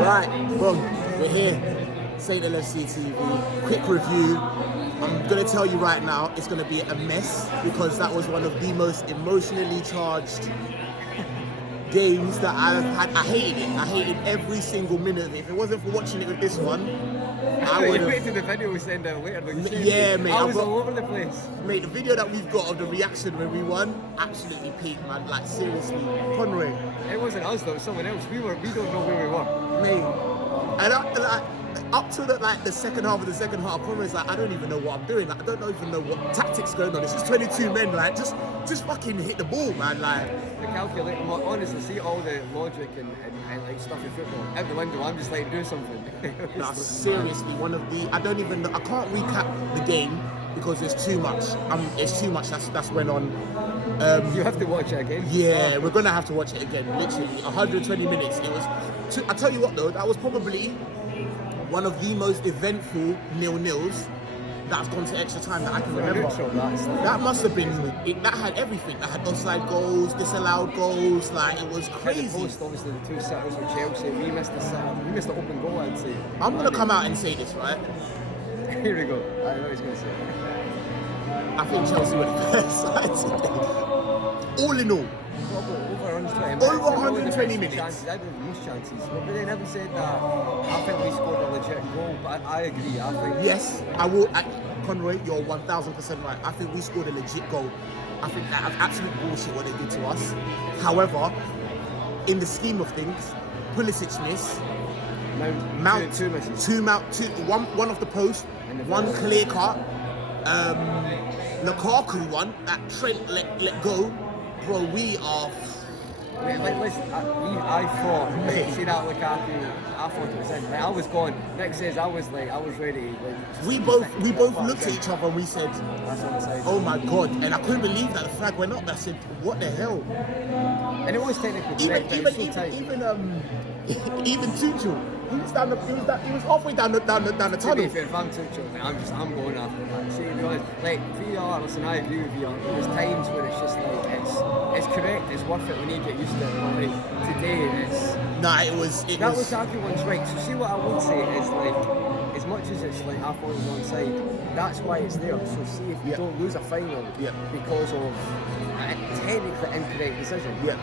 Right, boom, we're here. St. LFC TV, quick review. I'm gonna tell you right now, it's gonna be a mess because that was one of the most emotionally charged games that I've had. I hated it. I hated every single minute of it. If it wasn't for watching it with this one, I would have... You waited the video we send out later. Yeah, mate. I was all over the place. Mate, the video that we've got of the reaction when we won, absolutely peaked, man. Like, seriously. Conroy. It wasn't us though, it was someone else. We don't know where we were. Mate. And up to the second half of the second half, Conroy's like, I don't even know what I'm doing. Like, I don't even know what tactics going on. It's just 22 men, like, just fucking hit the ball, man. Like, the calculating, honestly, see all the logic and like stuff in football out the window. I'm just like, do something. No, seriously, one of the, I can't recap the game because there's too much. It's too much that's went on. You have to watch it again. Yeah, we're gonna have to watch it again. Literally, 120 minutes. It was. I tell you what though, that was probably one of the most eventful 0-0s that's gone to extra time that I can remember. That must have been. That had everything. That had offside goals, disallowed goals. Like, it was crazy. The post, obviously, the two sitters with Chelsea. We missed the open goal, I'd say. I'm gonna come out and say this, right? Here we go. I know what he's gonna say. I think Chelsea were the best side today. All in all. Over 120 minutes. Chances. I don't most chances. But then having said that, I think we scored a legit goal. But I agree. I think yes, I will. Conroy, you're 1,000% right. I think we scored a legit goal. I think that was absolute bullshit what they did to us. However, in the scheme of things, Pulisic miss. Mount two misses. One off the post, one clear cut. Lukaku one that Trent let go. Bro, we are. Mate, listen, I thought, see that Lukaku, I thought it was in. Like, I was going. Nick says I was ready. Like, we both looked at each other and we said, that's onside. Oh my god! And I couldn't believe that the flag went up. I said, what the hell? And it was technically correct, even Tuchel. He was halfway down the tunnel. To be fair, if I'm Tuchel, I'm going after that. See, because like VR, listen, I agree with VR. There's times where it's just like it's correct, it's worth it when you get used to it. But like today, it was. That Lukaku one's right. So see, what I would say is like, as much as it's like half on his own side, that's why it's there. So see if you don't lose a final because of a technically incorrect decision. But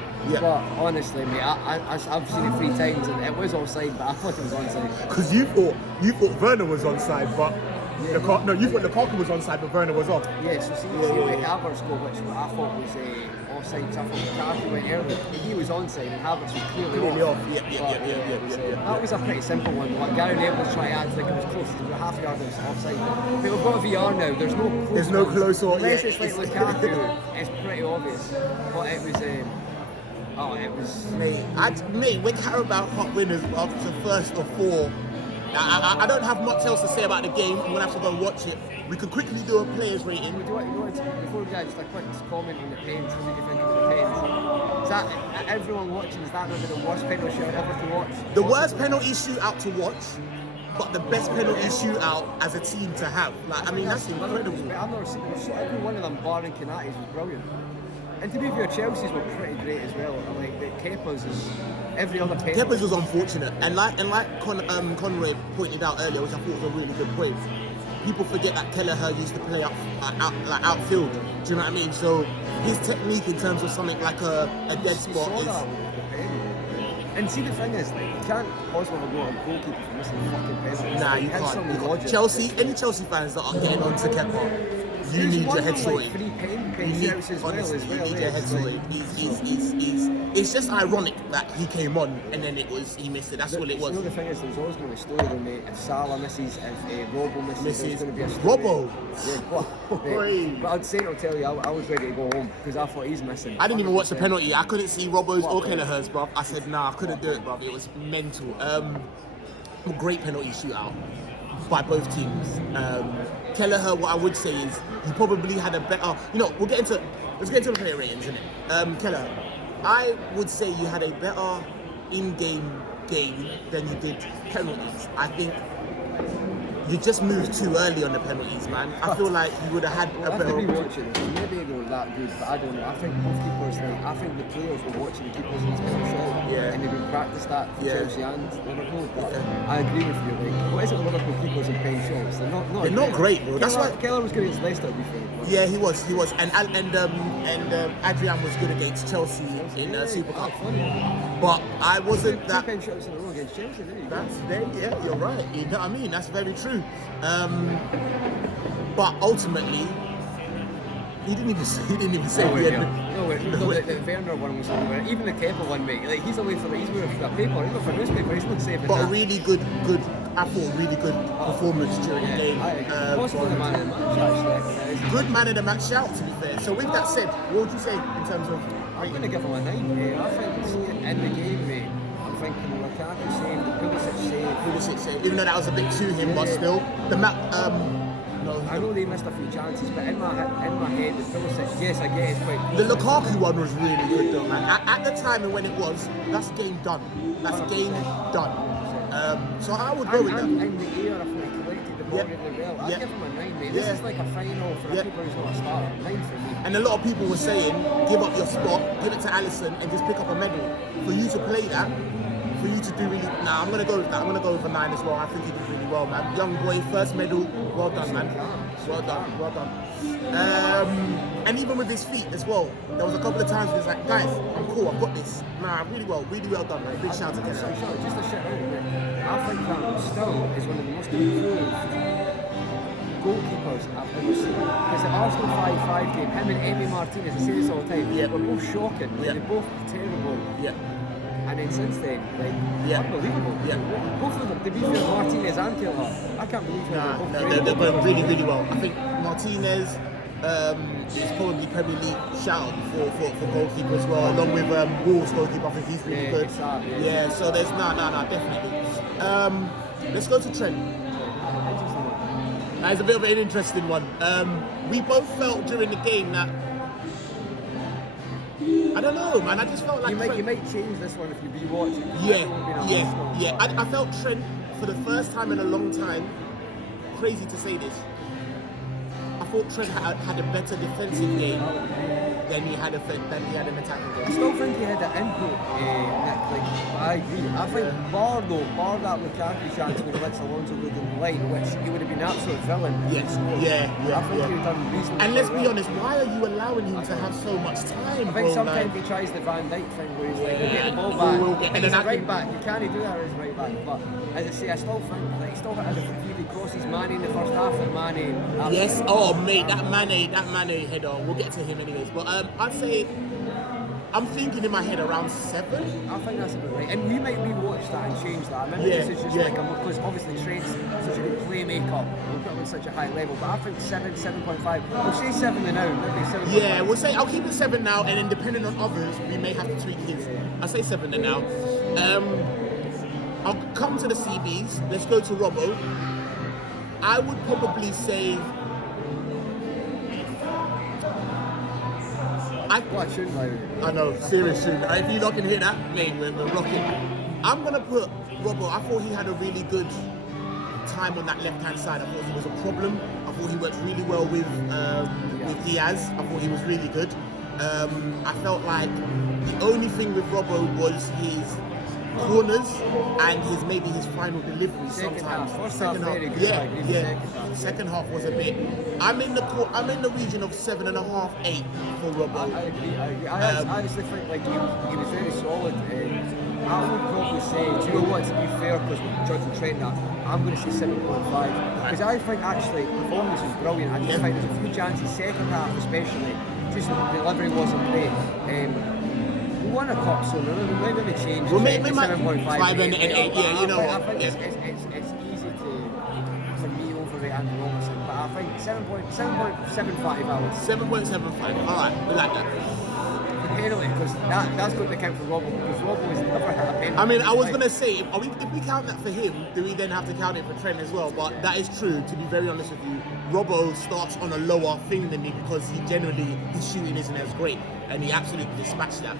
honestly, mate, I've seen it 3 times and it was offside, but I thought it was onside. Because you thought Werner was onside, but you thought Lukaku was onside, but Werner was off. Yeah, so see like Havertz goal, which I thought was offside. So I thought Lukaku went early. He was onside and Havertz was clearly off. Yeah. That was a pretty simple one. Like Gary Neville was trying to act like it was close. It was a half yard offside. But we've got VR now. There's no close one. Unless it's like Lukaku, it's pretty obvious. But it was. Mate, when Carabao Cup winners after the first of 4, I don't have much else to say about the game. I'm gonna have to go and watch it. We can quickly do a players rating. Before we go, just a quick comment on the pens. What do you think of the pens? Is that everyone watching? Is that maybe the worst penalty shootout ever to watch? The worst penalty shootout to watch, but the best penalty shootout as a team to have. Like, I mean, that's incredible. I've never seen every one of them, barring Canate's, was brilliant. And to be fair, Chelsea's were pretty great as well. Like the Kepa's is every other penalty. Kepa's was unfortunate, and like Conroy pointed out earlier, which I thought was a really good point. People forget that Kelleher used to play outfield. Do you know what I mean? So his technique in terms of something like a dead spot is. And see, the thing is, like, you can't cause one to go a goalkeeper for missing a fucking penalty. Nah, you can't. Chelsea, any Chelsea fans that are getting on to Kepa, you need your head Like sorted. 3 pen You shouts as well. you need your head sorted. It's just ironic that he came on and then he missed it. That's all it was. You know, the thing is, there's always going to be a story though, mate. If Salah misses, if Robbo misses, there's going to be a story. Robbo? Yeah, but I'd say, I'll tell you, I was ready to go home because I thought he's missing. I didn't even watch the penalty. I couldn't see Robbo's or Kelleher's, bruv. I said, nah, I couldn't do it, bruv. It was mental. A great penalty shootout by both teams. Kelleher, what I would say is he probably had a better. Let's get into the player ratings, innit? Kelleher, I would say you had a better in-game game than you did penalties. I think you just moved too early on the penalties, man. I feel like you would have had a better. I think watching it, maybe they were that good, but I don't know. I think both keepers, I think the players were watching the keepers in special shot, and they've been practiced that for Chelsea and Liverpool. But I agree with you. Like, what is it with Liverpool keepers and pen shots? They're not great, bro. That's why Kelleher was good against Leicester, to be fair. Yeah, he was, and Adrian was good against Chelsea in Super Cup. But I wasn't that. 2 pen shots in a row against Chelsea, didn't he? That's there. Yeah, you're right. You know what I mean? That's very true. But ultimately, he didn't even say. The Werner one was over. Even the Kepa one, mate. Like he's away for he's moving for that paper. He's not for newspaper. He's not saving but that. A really good. I thought really good performance during the game. Possibly the man of the match, actually. Good man of the match shout, to be fair. So with that said, what would you say in terms of? I'm going to give him a 9, mate. I think in the game, mate. I'm thinking Lukaku saved, Pulisic saved. Even though that was a bit to him, but still, I know they missed a few chances, but in my head, the Pulisic, yes, I get it's quite. The Lukaku one was really good, though, man. At the time and when it was, that's game done. That's game done. So I would go with that. And the era of the collected the ball really well. I'd give him a 9, mate. This is like a final for a keeper who's not a starter. 9 for me. And a lot of people were saying, give up your spot, give it to Alisson, and just pick up a medal. For you to play that, for you to do really. Nah, I'm gonna go with that. I'm gonna go with a 9 as well. I think he did really well, man. Young boy, first medal. Well done, man. Well done. And even with his feet as well, there was a couple of times where he was like, guys, I'm cool, I've got this. Nah, really well done, man. Big shout out to Kelleher. Just a shout out, I think that still is one of the most improved goalkeepers I've ever seen. Because the Arsenal 5-5 game, him and Emi Martinez, I say this all the time, were both shocking. Like, they're both terrible. And then since then, unbelievable. Both of them, to be fair, Martinez and Kelleher, I can't believe they're going really, really well. I think Martinez is probably Premier League shout for goalkeeper as well, along with Wolves goalkeeper. I think he's really good. So there's definitely. Let's go to Trent. It's a bit of an interesting one. We both felt during the game that. I don't know, man. I just felt like you might change this one if you rewatch it. I felt Trent for the first time in a long time. Crazy to say this. I thought Trent had a better defensive game than he had an attacking game. I still think he had an input, Nick. I agree. I think bar that Lukaku chance with Alex Alonso with the line, which he would have been an absolute villain. I think he would have done reasonably. And let's be honest, why are you allowing him to have so much time? I think sometimes he tries the Van Dijk thing where he's like, get the ball back. And he's a right back. You can't do that as right back. But as I say, I still think he still has a few crosses. Mane in the first half and Mane. Yes. Oh mate, that Mane header. We'll get to him anyways. But I'd say I'm thinking in my head around 7. I think that's about right. And we might rewatch that and change that. Maybe this is just because obviously Trent's such a good playmaker. We've got him at such a high level. But I think 7.5. We'll say 7 now. Maybe 7. Yeah, we'll say I'll keep it 7 now, and then depending on others, we may have to tweak his. I'll say 7 now. I'll come to the CBs. Let's go to Robbo. I would probably say. I know, seriously. If you lot can hear that, mate, we're rocking. I'm gonna put Robbo. I thought he had a really good time on that left-hand side. I thought he was a problem. I thought he worked really well with Diaz. I thought he was really good. I felt like the only thing with Robbo was his corners and his final delivery sometimes. Second half, second half was a bit. I'm in the region of 7.5, 8 for Robbo. I agree. I honestly think like he was very solid. I would probably say, do you know what, to be fair, because we're judging Trent that, I'm going to say 7.5. Because I think actually, performance was brilliant. I just think there's a few chances, second half especially, just the delivery wasn't great. We won a cup, so we're going to change. We'll make 7.5 and 8, yeah, you know. I think it's easy for me overrate Andy Robertson, but I think 7.75 I would say. 7.75, alright, we like that. Penalty, because that's going to count for Robbo, because Robbo has never had a penalty. I mean, I was going to say, if we count that for him, do we then have to count it for Trent as well? But that is true, to be very honest with you. Robbo starts on a lower thing than me because he generally, his shooting isn't as great, and he absolutely dispatched that.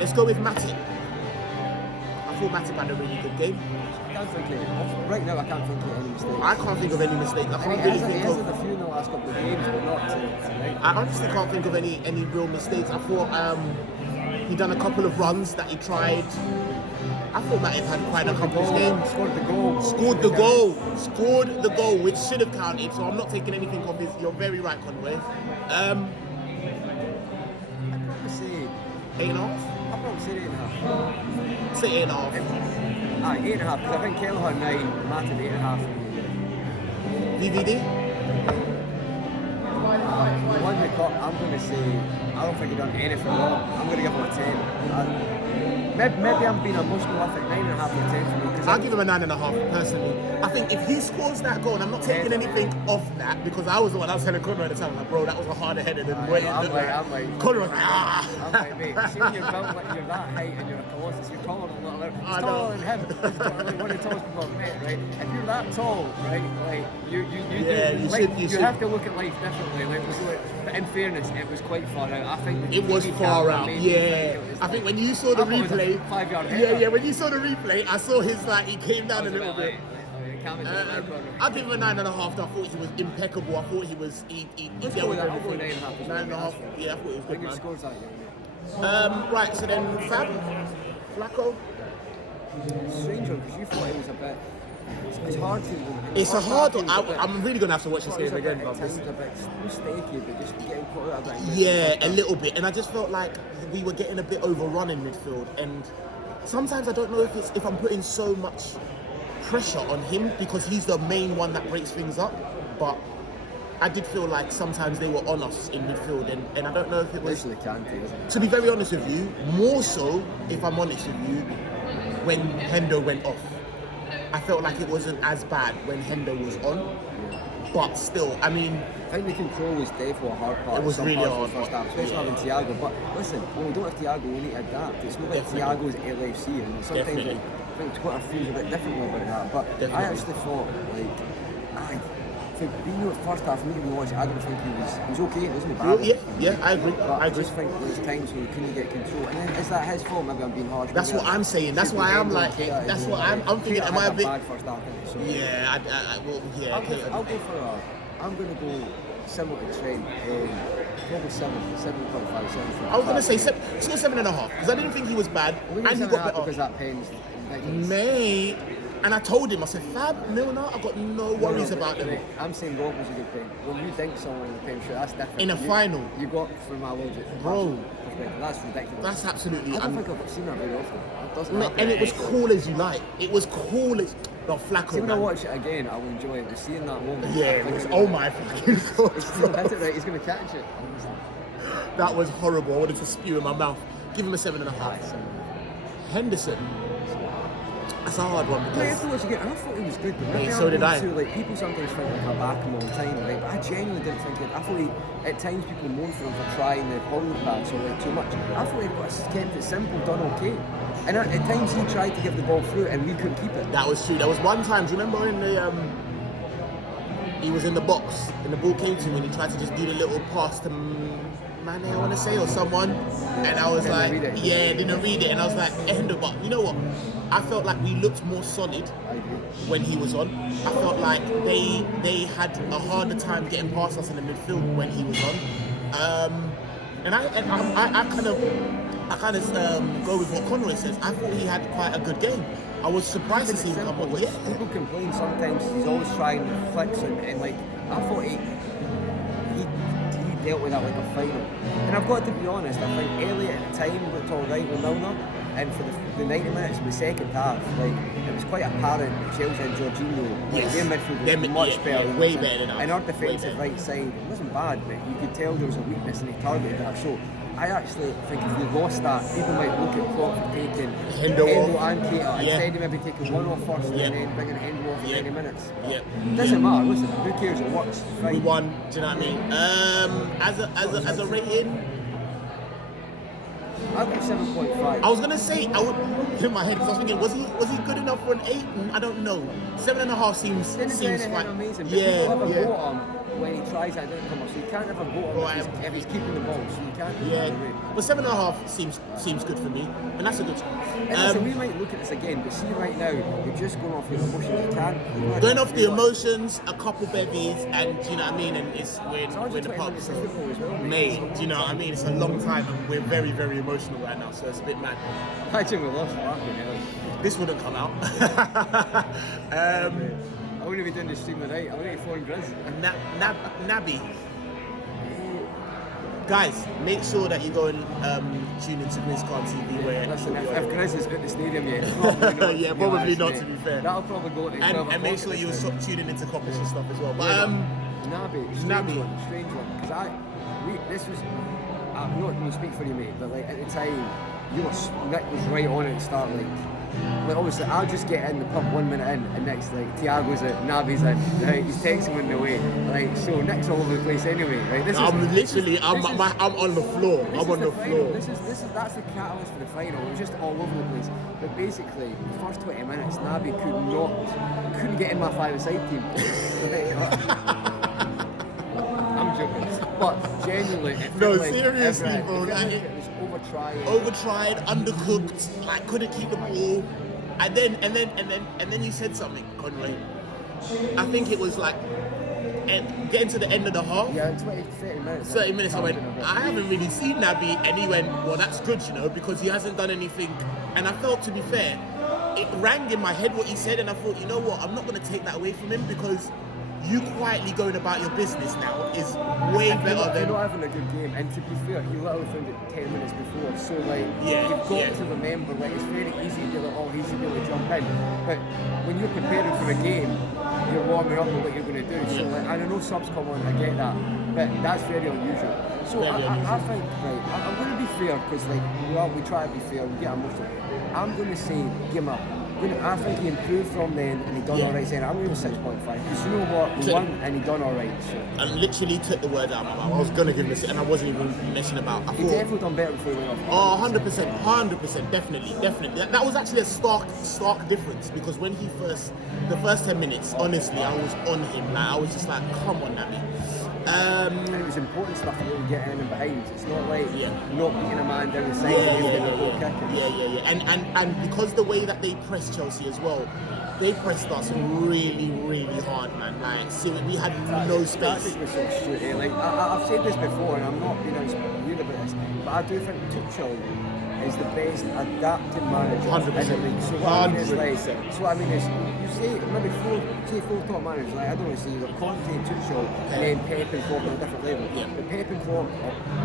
Let's go with Matip. I thought Matip had a really good game. Right now, I can't think of any mistakes. I can't think of any mistakes. I can't really think of. a few in the last couple of games, but not tonight. I honestly can't think of any real mistakes. I thought he done a couple of runs that he tried. I thought Matip had quite a couple of games. Scored the goal, which should have counted. So I'm not taking anything off his. You're very right, Conway. I'd probably say 8.5. I'd probably say 8.5. Say 8.5. 8.5, because I think Kelleher 9, Matip 8.5. VVD? The one we got, I'm going to say, I don't think he done anything wrong. I'm going to give him a 10. Maybe I'm being emotional. I think 9.5 or 10 for me. I'll give him a 9.5 personally. I think if he scores that goal, and I'm not taking anything off that because I was the one I was telling Conroy at the time, like, bro, that was a harder header than what it looked like. Conroy was like, I'm like, mate, see when you're built like you're that height and you're a colossus, you're taller than little. He's taller than him. He's like one of the tallest people I've met, right? If you're that tall, right, like you have to look at life differently. But in fairness, it was quite far out. I think it was far out. Yeah, I think when you saw the replay, 5-yard header. Yeah. When you saw the replay, I saw his he came down a little bit. I'll give him a 9.5. I thought he was impeccable. I thought he was. Let's go with that. I'll go 9.5. 9.5. Yeah, I thought he was good, man. Scores that, right, so then Fab, Flacco. Strange one, because you thought it was a bit. It's hard to. It's a hard one. I'm really gonna have to watch this game again. It was a bit mistaken, but just getting caught out a bit. Yeah, a little bit, and I just felt like we were getting a bit overrun in midfield, and sometimes I don't know if I'm putting so much pressure on him because he's the main one that breaks things up, but I did feel like sometimes they were on us in midfield, and I don't know if it was. To be very honest with you, more so, if I'm honest with you, when Hendo went off. I felt like it wasn't as bad when Hendo was on, but still, I mean... I think the control was definitely a hard part. It was really hard. First half, especially having Thiago. But listen, when we don't have Thiago, we need to adapt. It's not like Thiago's LFC, and sometimes I think Twitter feels a bit differently about that. But I actually thought, Fabinho at first half, maybe I don't think he was okay, wasn't he? Bad. Yeah, I agree. But I just think there was times when he couldn't get control. And then is that his fault? Maybe I'm being harsh. That's what I'm saying. That's why I'm like, that's what I'm thinking. Am I a bit? Bad first half, so yeah, I'll go for I'm going to go similar to Trent. Probably 7.5, 7. I was going to say 7.5 because I didn't think he was bad. And he got better because that pen's Mate. And I told him, I said, Fab, Milner, I've got no worries about them. I'm saying Rob was a good pen. When you think someone with a pen, sure, that's different. In a final. You got from my logic. Bro. That's ridiculous. That's absolutely... I don't think I've seen that very often. It doesn't happen. And it was cool as you like. It was cool as... No, Flacco, see, when I watch it again, I will enjoy it. But seeing that moment... Yeah, it was... Oh my fucking God. He's still hit it right. He's going to catch it. That was horrible. I wanted to spew in my mouth. Give him a 7.5. Henderson. That's a hard one. I thought he was good. But so did I. People sometimes think like I back him all the time, right? But I genuinely didn't think it. I thought at times people moan for him for trying the Hollywood pass or too much. I thought he kept it simple, done okay. And at times he tried to give the ball through and we couldn't keep it. That was true. There was one time, do you remember in the he was in the box and the ball came to him and he tried to just do the little pass to Mane, I want to say, or someone, and I was like, didn't read it, and I was like, but you know what? I felt like we looked more solid when he was on. I felt like they had a harder time getting past us in the midfield when he was on. And I kind of go with what Conroy says. I thought he had quite a good game. I was surprised to see him come on. People complain sometimes he's always trying flicks and like I thought he dealt with that like a final. And I've got to be honest, I think Elliot at the time looked alright with Milner. and for the 90 minutes of the second half, like it was quite apparent that Chelsea and Jorginho, like, their midfield was much better, way better than us. And our defensive right side, it wasn't bad, but you could tell there was a weakness and he targeted that. So I actually think if we lost that, people might look at Klopp for taking Hendo and Keita instead of maybe taking one off first and then bringing Hendo off for 90 minutes. Doesn't matter, listen, who cares, it works. We won, do you know what I mean? As a rating, I've got 7.5. I was gonna say, I would in my head because I was thinking, was he good enough for an 8? I don't know. 7.5 seems quite amazing. But yeah, people have a go on when he tries that didn't come up, so you can't have a go on if he's keeping the ball, so you can't. But 7.5 seems good for me, and that's a good score. Listen, we might look at this again, but see right now, you're just going off your emotions. You can't. Going off the emotions, a couple bevies, and do you know what I mean? And we're in the pub, so mate, do you know what I mean? It's a long time, and we're very, very emotional right now, so it's a bit mad. Imagine we lost fucking hell. This wouldn't come out. I wouldn't be doing the stream tonight. I wouldn't be phone Grizz. Naby. Guys, make sure that you go and tune into BlizzCon TV where... Listen, if Grizz is at the stadium yet, probably not, to be fair. That'll probably go to and make sure you were tuning into Coppers and stuff as well. But Naby, strange one. Because this was... I'm not going to speak for you, mate, but like at the time, Nick was right on it at the start, like obviously I'll just get in the pub 1 minute in, and next like Thiago's in, Naby's in, right? He's texting in the way, like so Nick's all over the place anyway, right? I'm on the floor. I'm on the floor. That's the catalyst for the final. It was just all over the place. But basically, the first 20 minutes, Naby couldn't get in my 5-a-side team. I'm joking, but genuinely, seriously, bro. It was overtried, undercooked. Like couldn't keep the ball, and then you said something, Conroy. I think it was like getting to the end of the half. Yeah, 30 minutes. 30 minutes. I went, I haven't really seen Naby, and he went, well, that's good, you know, because he hasn't done anything. And I felt, to be fair, it rang in my head what he said, and I thought, you know what, I'm not going to take that away from him because you quietly going about your business now is way better than... You're not having a good game, and to be fair, he literally found it 10 minutes before, so like, you've got to remember, like, it's very easy to be like, oh, he should be able to jump in, but when you're preparing for a game, you're warming up on what you're going to do, so like, I know subs come on, I get that, but that's very unusual. So I think, right, I'm going to be fair, because like, we try to be fair, we get emotional. I'm going to say, give him up. I think he improved from then and he done alright saying I'm going to give him 6.5 because you know what, we won and he done alright. So. I literally took the word out of my mouth. I was going to give him a and I wasn't even messing about. He definitely done better before he went off. Oh, 100%, definitely. That was actually a stark difference because when the first 10 minutes, honestly, I was on him. Like I was just like, come on, Naby. And it was important stuff to really get in and behind. It's not like not beating a man down the side and he's going to go kicking. And because the way that they pressed Chelsea as well, they pressed us really, really hard, man. Like, see, we had no space. Tactic was so stupid. Like, I've said this before, and I'm not being weird about this, but I do think Tuchel is the best adapting manager 100%. in the league. So what I mean is like, you say maybe four top managers. Like I don't want to say you've got Conte, Tuchel, and then Pep and Klopp on a different level. Yeah. But Pep and Klopp,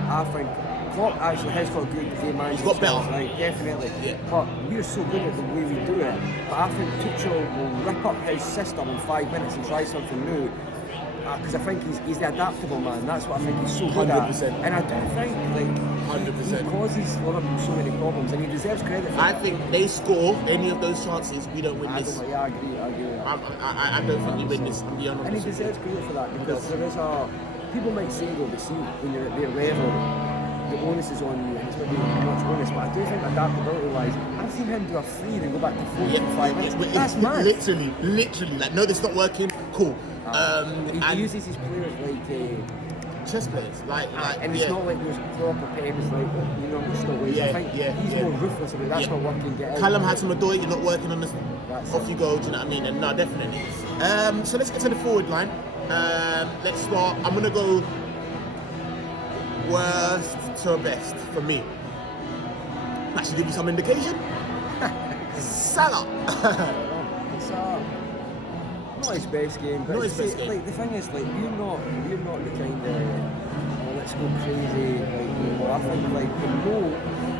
I think Klopp actually has got good game management. He's got better, right? Definitely. Yeah. But we're so good at the way we do it. But I think Tuchel will rip up his system in 5 minutes and try something new. Because I think he's the adaptable man. That's what I think he's so good 100%. at. And I do think, like, 100%. he causes Liverpool so many problems, and he deserves credit for I think they score any of those chances, we don't win this. I agree. I don't think we win this. I'm beyond and he deserves credit for that because there is people might say though, but see when you're at their level, the onus is on you, and it's maybe much onus. But I do think adaptability-wise, I've seen him do a free and go back to 4 for 5 minutes. That's mad. Literally. Like, no, that's not working. Cool. He uses his players like chess players, and it's not like those proper players like still ways. I think he's more ruthless about it. That's not working. Callum Hudson-Odoi, you're not working on this. Off you go. Do you know what I mean? And no, definitely. So let's get to the forward line. Let's start. I'm gonna go worst to best for me. That should give you some indication. Salah. Not his best game, but like the thing is, like you're not the kind of let's go crazy. Like, I I think like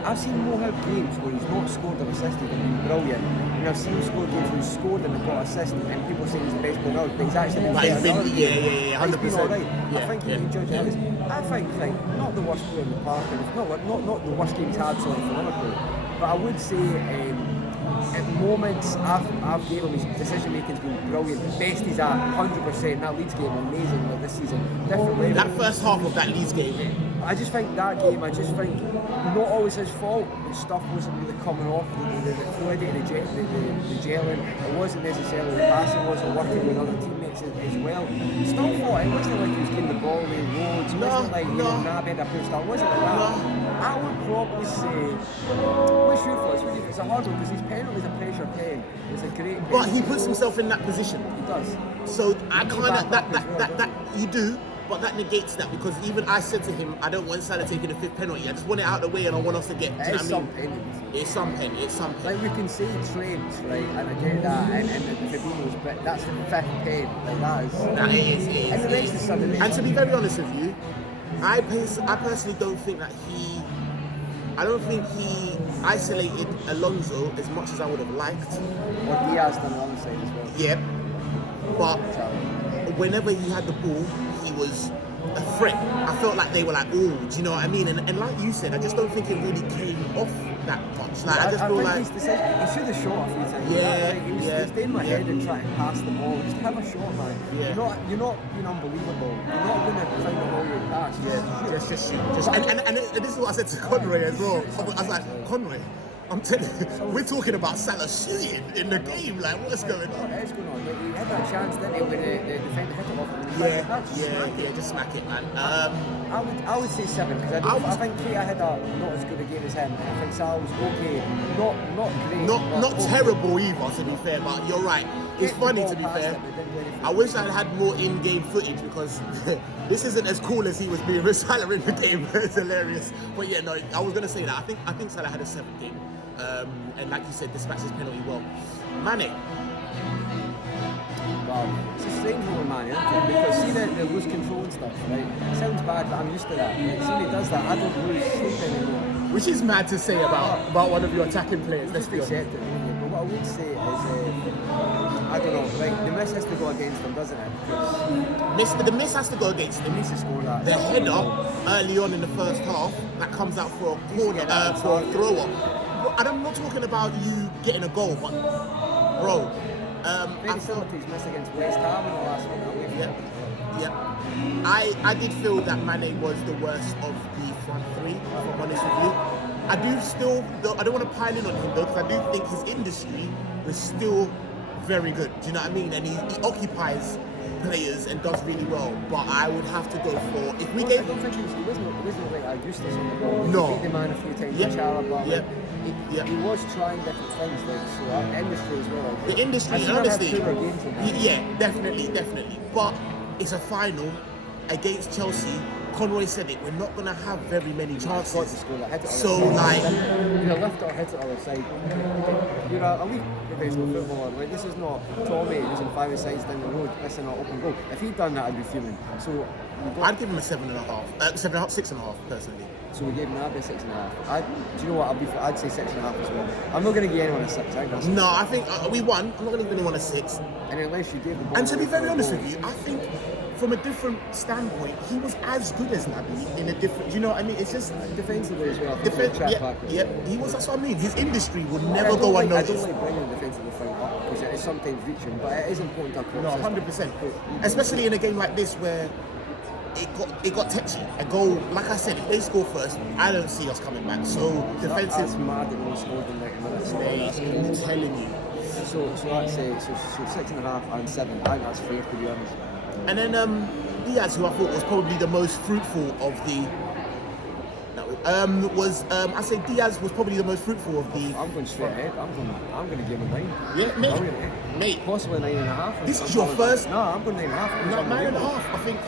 I've seen Mo have games where he's not scored or assisted and been brilliant, and I've seen him score games where he's scored and got assisted, and people saying he's the best player out, but he's actually been better. Yeah, 100%. He's been alright. Yeah, I think you can judge others. I think not the worst player in the park, and not the worst game he's had for Liverpool, but I would say. At moments, I've gave him his decision making's been brilliant. Best he's at 100%. That Leeds game amazing like this season. Different that first half of that Leeds game. I just think that game. Not always his fault. The stuff wasn't really coming off. The fluidity, the gelling. It wasn't necessarily the passing. Wasn't working with other teammates as well. Still thought it wasn't like he was getting the ball away loads. It wasn't like Naby had a push start. It wasn't like that. I would probably say, what's your thoughts? It's a hard one because his penalty's a pressure 10. It's a great penalty. But he puts himself in that position. He does. So I kind of that you do, but that negates that because even I said to him, I don't want Salah taking the 5th penalty. I just want it out of the way and I want us to get. It's something. It's something. Like we can say trades, right? And I get that, and the Fabinho's, but that's the 5th pen. Like that is. And the rest is something. And to be very honest with you, I personally don't think that I don't think he isolated Alonso as much as I would have liked. Or Diaz done on the other side as well. Yeah. But whenever he had the ball, he was a threat. I felt like they were like, oh, do you know what I mean? And like you said, I just don't think it really came off that much. Like, I just feel like he should have shot a few times. He was staying in my head and trying to pass the ball. Just have a shot, man. Yeah. You're not being unbelievable. You're not going to find a whole way pass. Yeah, just and this is what I said to Conroy as well. I was like, Conroy, I'm telling you, we're talking about Salah shooting in the game. Like, what's going on? What is going on? He had that chance, didn't he, when the defender hit him off. Just smack it, man. I would say 7 because I think Keita had not as good a game as him. I think Salah was okay, not great, not terrible either. To be fair, but you're right. It's funny to be fair. I wish I had more in-game footage because this isn't as cool as he was being with Salah in the game. It's hilarious. But yeah, no, I was gonna say that. I think Salah had a 7th game. And like you said, dispatched his penalty well. Mane. Wow, it's a strange one with Mane, isn't it? Because see the loose control and stuff, right? It sounds bad, but I'm used to that. Like, see when he does that, I don't lose shape anymore. Which is mad to say about one of your attacking players. Let's just accept it. But what I would say is, I don't know, like the miss has to go against him, doesn't it? The miss has to go against him. He needs to score that. The header early on in the first half that comes out for a corner, for a throw up. And I'm not talking about you getting a goal, but bro, Maybe Sility's miss against West Ham in the last one. Yeah. I did feel that Mane was the worst of the front three, if I'm honest with you. I don't want to pile in on him though, because I do think his industry was still very good. Do you know what I mean? And he occupies players and does really well. But I would have to go for if we gave. I don't think he wasn't like useless on the ball. No. He beat the man a few times. He was trying different things, like so. Industry as well. The industry, honestly. Definitely. But it's a final against Chelsea. Conroy said it. We're not gonna have very many chances. So like, you're a left or hit it other side. You're a elite professional footballer. Like this is not Tommy who's in 5 sides down the road missing an open goal. If he'd done that, I'd be fuming. So I'd give him a 7.5, 6.5 personally. So we gave Naby a 6.5. Do you know what? I'd say 6.5 as well. I'm not going to give anyone a 6. I think we won. I'm not going to give anyone a 6. And unless you gave the ball. And to be very honest with you, I think from a different standpoint, he was as good as Naby in a different. Do you know what I mean? It's just defensively as well. He was. That's what I mean. His industry would never go unnoticed. I don't like bringing the defensive front up because it is sometimes reaching, but it is important to cross. No, 100%. Especially in a game like this where it got touchy. A goal, like I said, if they score first, I don't see us coming back. So defensive. That's mad that we scored in 90 minutes. I'm telling you. So I'd say 6.5 and 7. I think that's fair, to be honest. And then Diaz, who I thought was probably the most fruitful of the. I say Diaz was probably the most fruitful of the. I'm going straight ahead. I'm going to give him a 9. Yeah, mate. Possibly 9.5. This is your first. No, I'm going 9.5. Not 9.5. I think.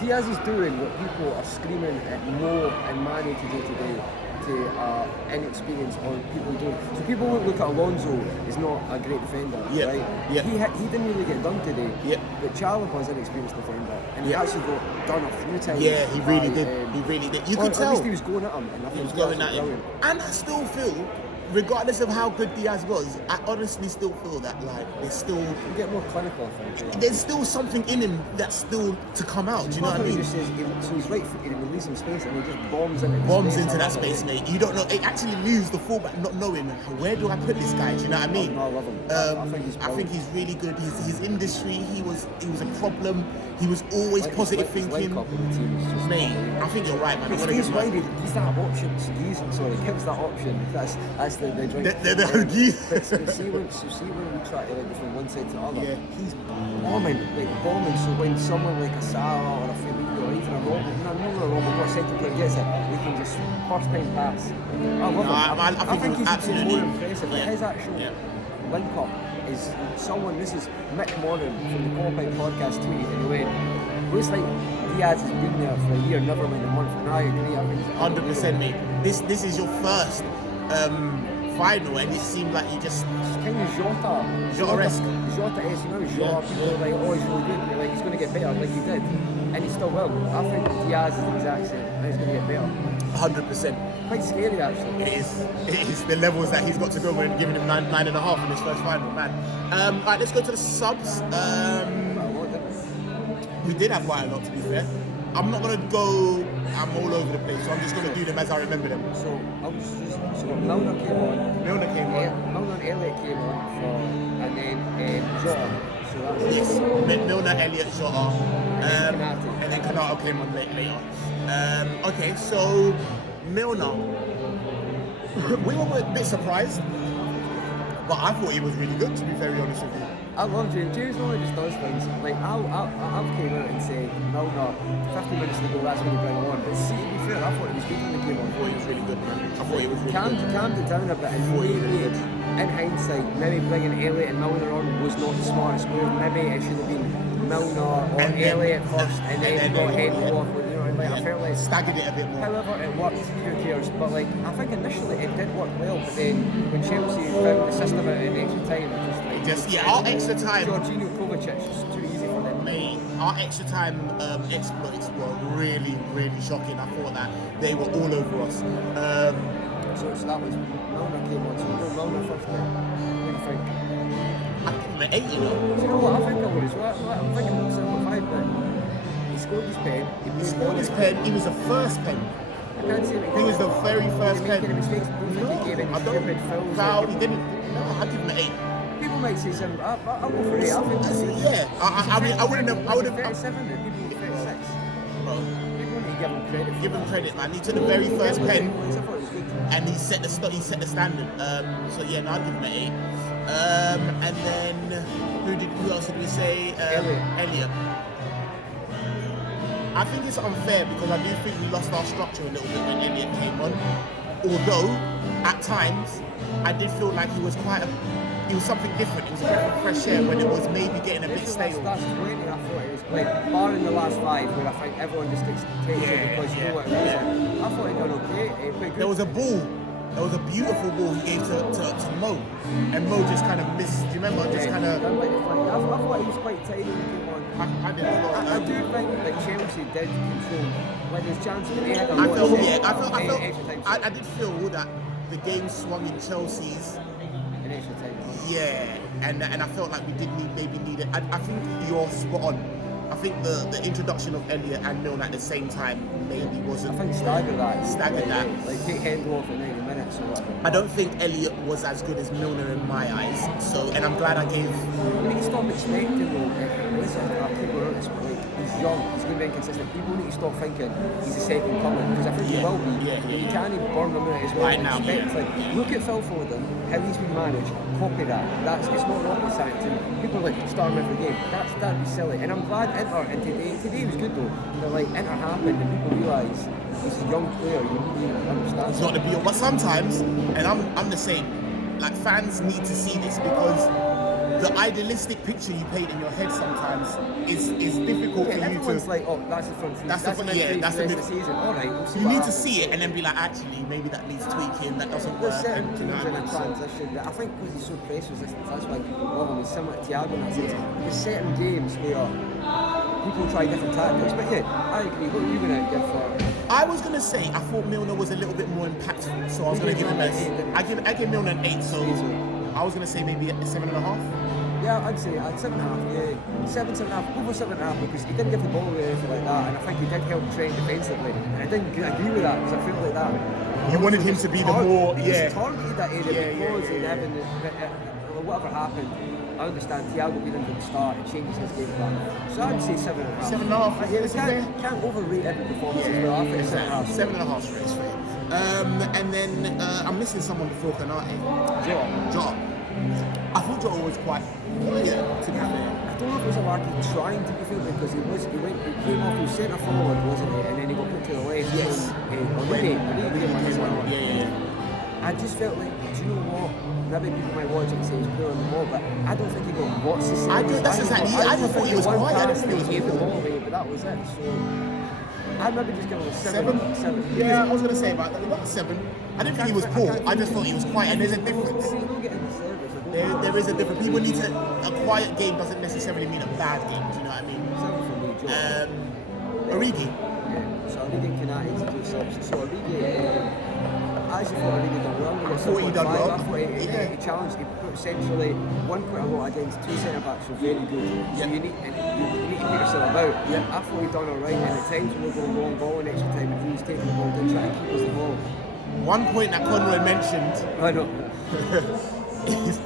Diaz is doing what people are screaming at Mo and Mane to do today. To inexperience or people do. So people won't look at Alonso as not a great defender, right? Yeah. He didn't really get done today. Yeah. But Chalobah was an experienced defender, and he actually got done a few times. Yeah, he really did. He really did. You could tell. At least he was going at him, and I think he was going at him. And I still feel, regardless of how good Diaz was, I honestly still feel that like there's still get more clinical. I think there's still something in him that's still to come out. Do you know what I mean? Just says, so he's right footed and releasing space, and he just bombs into that space, mate. You don't know. It actually leaves the fullback not knowing where do I put this guy. Do you know what I mean? No, I love him. I think he's really good. His industry, he was a problem. He was always positive thinking. Mate, I think you're right, man. He's that option. Gives that option. That's the drink. The hoagie. But see when we try to from one side to the other, he's bombing. So when someone like a Salah or a Fabinho or even a Robert, what second player gets it, we can just first time pass. I love him. I think he's absolutely more impressive. Yeah. His actual link up is someone. This is Mick Moran from the Qualified Podcast tweeted in a way. Looks like Diaz has been there for a year, never mind a month. And I agree. 100%, mate. This is your first final, and it seemed like you just kind of Jota-esque. Jota-esque, you know, Jota. People are like, oh, he's really good. Like, he's going to get better, like he did, and he still will. I think Diaz is the exact same, and he's going to get better. 100%. Quite scary, actually. It is the levels that he's got to go with, giving him 9.5 in his first final, man. Alright, let's go to the subs. We did have quite a lot, to be fair. I'm not gonna go. I'm all over the place, so I'm just gonna do them as I remember them. So Milner came on. Milner and Elliott came on and then Jota. So that was yes. Milner, Elliott, Jota, and then Canate came on later. Okay, so Milner. We were a bit surprised, but I thought he was really good. To be very honest with you. I love James. James Milner just does things. Like, I'll came out and say, Milner, 50 minutes to go, that's when you bring him on. But see, to be fair, I thought he was good when he came on. I thought he was really good, man. I thought he was really good. Calmed it down a bit. And in hindsight, maybe bringing Elliott and Milner on was not the smartest move. Maybe it should have been Milner or Elliott first, and then got Henry off. I felt like staggered it a bit more. However, it worked. Who cares? But like, I think initially it did work well. But then when Chelsea found the system out in extra time, it just like our extra time. Jorginho, Kovacic was too easy for them. Mate, our extra time exploits were really, really shocking. I thought that they were all over us. So that was Milner came on. So you know Milner first then. What do you think? I think I'm at 8, you know. Do you know what I think I would as well? I'm thinking more 7.5, but he scored his pen. He was the first pen. I can't say he was the very first pen. Making mistakes. I don't foul. He didn't. No, I give him an 8. People might say 7. I'll go for 8. I mean, I wouldn't have. 37. Then people would 36. Bro, people need to give him credit. Give him credit, man. He took the very first pen, and he set the standard. So yeah, no, I'd give him an 8. And then who else did we say? Elliott. I think it's unfair because I do think we lost our structure a little bit when Elliott came on. Although, at times, I did feel like he was something different. It was a breath of fresh air when it was maybe getting a bit stale. Last 20, I thought it was like, barring the last 5, where I think everyone just gets taken because you know what it was. I thought he done okay. There was a ball. There was a beautiful ball he gave to Mo, and Mo just kind of missed. Do you remember? I thought he was quite tidy when he came on. I do think that Chelsea did control. Like there's chances that they had a lot. I did feel that the game swung in Chelsea's. In extra time. Yeah, and I felt like we did need it. I think you're spot on. I think the introduction of Elliott and Milner at the same time maybe wasn't. I think staggered that. Like take Henry off at 90 minutes or whatever. I don't think Elliott was as good as Milner in my eyes. So, and I'm glad I gave. We need to stop expecting though. Listen, I think we're honest, but like he's young, he's going to be inconsistent. People need to stop thinking he's a second coming because I think he will be. You can't even burn him out as well. Right now, look at Phil Foden, how he's been managed. Copy that. It's not rocket science. And people are like start him every game. That'd be silly. And I'm glad Inter. And today was good though. But like Inter happened, and people realise he's a young player. You understand. It's not the be-all. But sometimes, and I'm the same. Like fans need to see this because the idealistic picture you paint in your head sometimes is difficult for you to. Everyone's like, oh, that's the front three. That's the season. All right, we'll see you what need happens. to see it and then be like, actually, maybe that needs tweaking. That doesn't There's work. certain And, teams in a transition that I think because he's so press resistant, that's why people love him. He's similar to Thiago in that sense. There's certain games where people try different tactics. But yeah, I agree. What are you going to give for? I was going to say, I thought Milner was a little bit more impactful, so I was going to give him I give Milner an 8, so I was going to say maybe a 7.5. Yeah, I'd say 7.5. Yeah, 7.5. Over 7.5 because he didn't give the ball away or anything like that, and I think he did help train defensively. And I didn't agree with that because I felt like that. You wanted him to be the more, he was targeted that area because he having whatever happened. I understand Thiago being in from the start, it changes his game plan. So I'd say 7.5. 7.5. Yeah, can't overrate every performance as well. I think 7.5. 7.5 straight straight. And then I'm missing someone before Konate. Jota. I thought Jota was quite quiet, to be fair. I don't know if it was a mark of trying to be fair because he came off, he was centre forward, wasn't he? And then he got put to the left. Yes. I just felt like, do you know what? Maybe people might watch it and say he's poor on the ball, but I don't think he got what's the same. I just thought he was quiet. I didn't think he was gave the ball away, but that was it. So I'd maybe just give him a 7. Yeah, I was going to say about 7. I didn't think he was poor. I just thought he was quiet, and there's a difference. There is a difference. People need to. A quiet game doesn't necessarily mean a bad game. Do you know what I mean? 7 for me, Joe. Origi. Yeah. So Origi and Konate to do subs. So Origi. I actually thought Origi done well. I thought he done well. I thought he challenged. He put essentially 1 point a lot against 2 centre backs were very good. So you need to put yourself about. Yeah. I thought he done alright. And at times when we were going long ball in extra time, he was taking the ball down, trying to keep us the ball. One point that Conroy mentioned. I know. is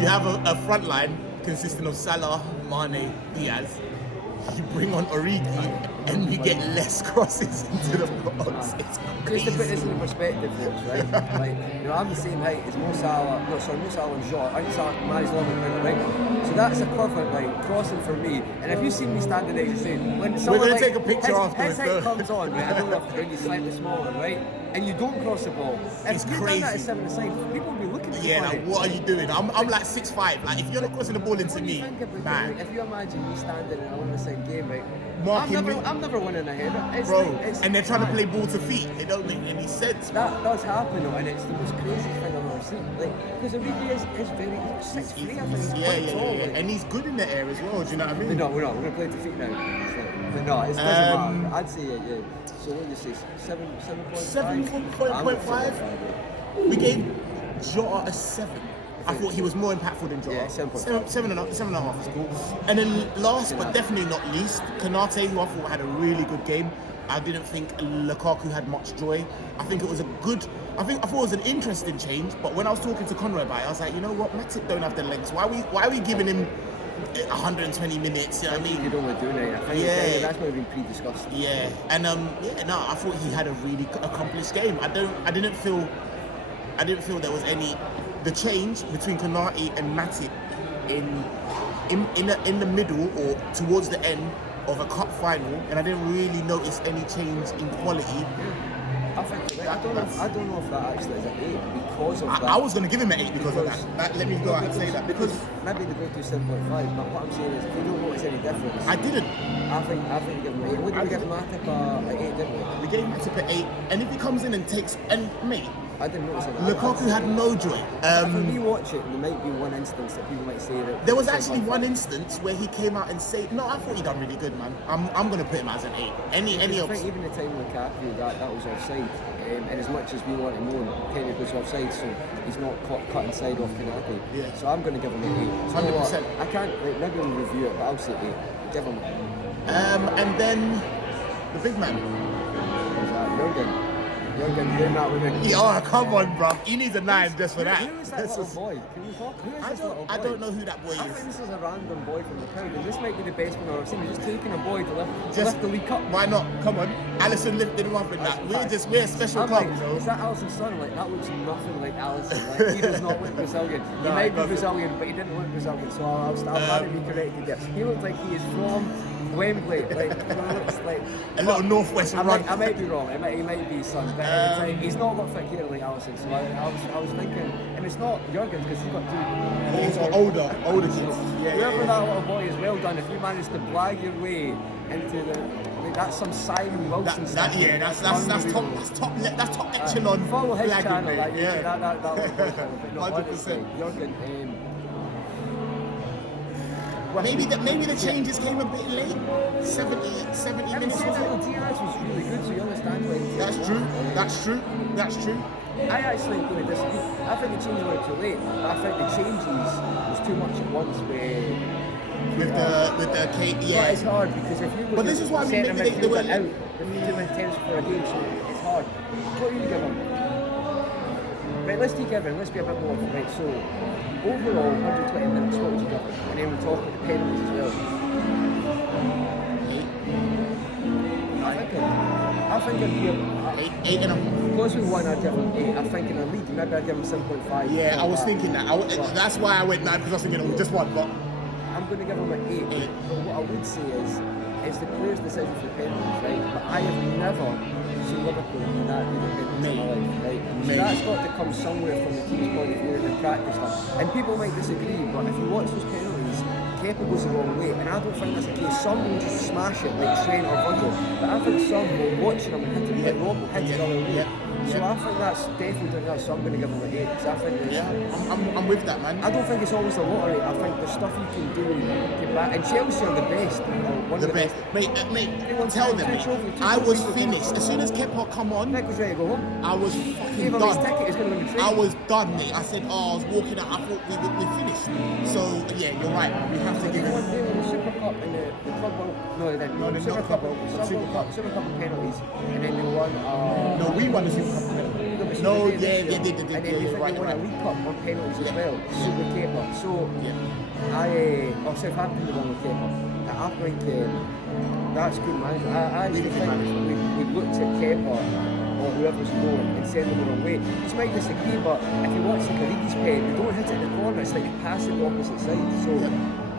you have a front line consisting of Salah, Mane, Diaz. You bring on Origi and you get less crosses into the box. It's crazy. Just to put this into perspective, folks, right? Like, I'm the same height as Mo Salah and Jota. I think Mane's longer than me, right? So that's equivalent, like, crossing for me. And if you see me standing there, you're saying, when someone, we're going to take a picture afterwards. His height comes on, right? I don't know if when you're slightly smaller, right? And you don't cross the ball. It's if you've crazy. done that at 7 aside, people will be looking at you. Yeah, like, what are you doing? I'm like 6'5". Like, if you're not crossing the ball into me, man. If you imagine me standing in a 1-a-side game, right? Marking I'm never winning a header. Bro, and they're trying to play ball to feet. It don't make any sense. That does happen, though, and it's the most crazy thing I've ever seen. Like, because Origi is very 6'3", I think. He's quite tall. Like. And he's good in the air as well. Do you know what I mean? No, we're not. We're gonna play to feet now. But no, it doesn't matter. I'd say yeah. So what do you say? 7.5. We gave Jota a 7. I thought he was more impactful than Jota. Yeah, 7.5 is cool. And then last but definitely not least, Konate, who I thought had a really good game. I didn't think Lukaku had much joy. I think it was I thought it was an interesting change, but when I was talking to Conroy about it, I was like, you know what, Matip don't have the length. Why are we giving him 120 minutes? You know what I mean? You don't want to do it. I think that's maybe pre-discussed. Yeah, and I thought he had a really accomplished game. I didn't feel there was any. The change between Konate and Matip in the middle or towards the end of a cup final, and I didn't really notice any change in quality. I think I don't know if that actually is an 8 because of that. I was going to give him an 8 because of that. Let me go out and say that because maybe they go to 7.5. But what I'm saying is, if you don't notice any difference, I didn't. I think you give him an 8. What did we give Matip an 8? Didn't we? We gave Matip an 8, and if he comes in and takes mate. I didn't notice it. Lukaku had no joy. For me, watch it. There might be one instance that people might say that. There was actually one instance where he came out and said, "No, I thought he done really good, man. I'm going to put him as an 8." Any of. I think even the time with Lukaku, that was offside. And as much as we want to moan, Kenny was offside, so he's not cut inside off Konate. Yeah. So I'm going to give him an 8. 100%. I can't. Maybe we'll review it, but I'll say 8. Give him. And then the big man. Was that Jurgen? Jurgen doing that with me. Yeah, come on, bruv. He needs a 9 just for that. Who is that little boy? Can we talk? Who is this little boy? I don't know who that boy I is. think this is a random boy from the crowd, and this might be the best one I've ever seen. We're just taking a boy to lift the League Cup. Why not? Come on. Alisson lifted him up in that. We're a special club, like, so. Is that Alisson's son? I'm like, that looks nothing like Alisson. Like, he does not look Brazilian. He might be Brazilian, but he didn't look Brazilian, so I'll have to be corrected there. He looks like he is from Wembley, it's like a little northwest run. I might be wrong. He might be son, but he's not got thick hair like Alisson. So I was thinking, and it's not Jurgen because he's got two. He's got older kids. Whoever that little boy is, well done. If you manage to blag your way into that's some Simon Wilson stuff. That's top echelon. Follow his channel. That 100%. Jurgen. Maybe the changes came a bit late. 70 minutes. Diaz was really good, so you understand why. That's true. I actually am going to disagree. I think the changes were too late, but I think the changes was too much at once. With the Kate, yeah. But it's hard because if you go this is why maybe they were out, the medium intense for a game, so it's hard. What do you give them? Right, let's take everything. Let's be a bit more right. So overall, 120 minutes. What would you give them? And then we'll talk about the penalties as well. 8. I think I'd give them 8 and a half. Because we won, I'd give them 8. I think in the league, maybe I'd give them 7.5. Yeah, I was thinking that. That's why I went 9 because I was thinking we just won, but. I'm going to give them an 8. But what I would say is it's the player's decision for penalties, right? But I have never seen Liverpool not do the penalties in my life, right? So that's got to come somewhere from the team's point of view in the practice stuff. And people might disagree, but if you watch those penalties, Kepa goes the wrong way, and I don't think that's the case. Some will just smash it like Trent or Virgil, but I think some will watch it and hit it like Rob will hit it the other way. So I think that's definitely that. So I'm going to give them an 8. So I think I'm with that, man. I don't think it's always the lottery. I think there's stuff you can do to get back. And Chelsea are the best. One of the best. Mate, tell them. I was finished. As soon as Kepa come on, Nick was ready to go home. I was fucking done. His ticket, he's going to win the train. I was done, mate. I said, I was walking out. I thought we finished. So yeah, you're right. We have to give it. They won the Super Cup and the Club World. No, they didn't. No, the Super Cup of penalties, and then they won. No, we won the Super Cup. No, they did. And then they won a League Cup on penalties as well. Super Kepa. So Southampton won with Kepa. I think that's good management. I actually think we've looked at Kepa or whoever's going and send them the wrong way. You might disagree, but if you watch like Origi's pen, they don't hit it in the corner. It's like they pass it the opposite side. So.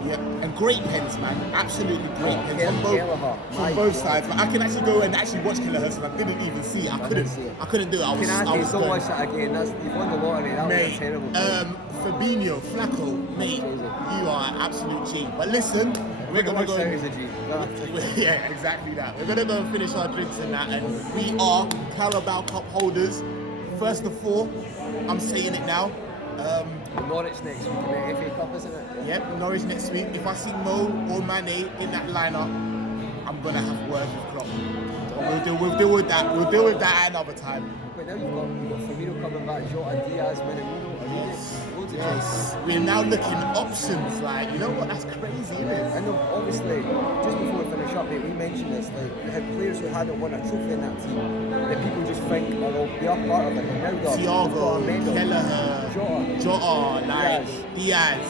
Yeah, and great pens, man. Absolutely great pens from both sides. But I can actually go and actually watch Kelleher, so I didn't even see it. I couldn't do it. I was don't watch that again. You've won the lottery. That was terrible. Fabinho, Flacco, mate, you are an absolute G. But listen, we're gonna go. Yeah, exactly that. We're gonna go and finish our drinks and that, and we are Carabao Cup holders. First of 4, I'm saying it now. Norwich next week in the FA Cup, isn't it? Yep, Norwich next week. If I see Mo or Mane in that lineup, I'm gonna have words with Klopp. So we'll deal with that. We'll deal with that another time. But now you've got Firmino coming back, Jota, Diaz, Minamino. Yes. We're now looking at options. Like, you know what? That's crazy, isn't it? I know. Obviously, just before we finish up, mate, we mentioned this. Like, we had players who hadn't won a trophy in that team that people just think they are part of it. And now Thiago, Kelleher, Jota, Diaz,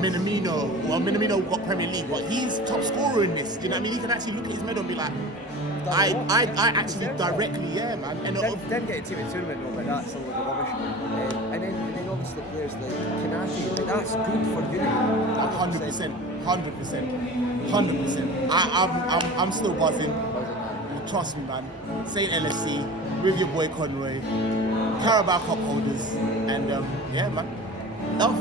Minamino. Well, Minamino got Premier League, but he's top scorer in this. Do you know what I mean? He can actually look at his medal and be like, I actually directly, yeah, man. And didn't get a team in tournament, no, but that's a load of rubbish. And then obviously the players like Kanati, like, that's good for unity. 100%. I'm still buzzing. Trust me, man. St. LSC with your boy Conroy, Carabao Cup holders, and yeah, man. Love.